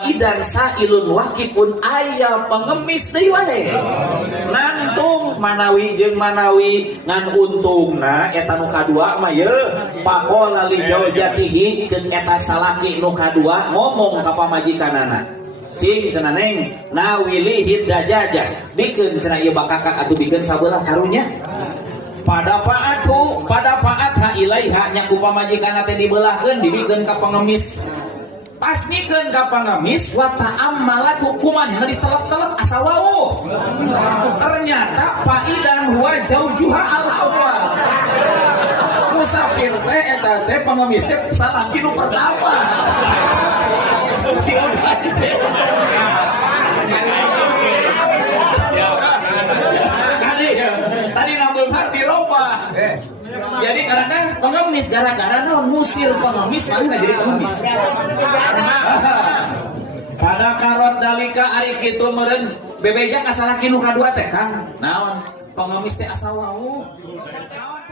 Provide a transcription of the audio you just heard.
Idan sailun wakipun aya pengemis deui wae. Nangtung manawi jeung manawi ngan untungna eta nu kadua mah ye pakola li jaujatihi ceuk eta salaki nu kadua ngomong ka pamajikanana. Cing cenah neng nawili hidajajah bikeun cenah ieu bakakak atuh bikeun sabelah karunya. Pada paat ha ilaiha nya ku pamajikanna teh dibelahkeun dibikeun ka pengemis. Pas nikeun ka pengemis wa ta'ammalat hukuman ditelep-telep asa wau. Ternyata faidan huwa jaujuha al-awwal. Musafir teh eta teh pengemis teh salaki nu pertama. Si udah teh. Tadi nambah dirobah. Jadi kadang-kadang pengemis gara-gara naon musir pengemis lalu jadi pengemis. Pada karot dalika ari kitu meureun bebeja ka salaki nu kadua teh Kang. Naon pengemis teh asa wau. Naon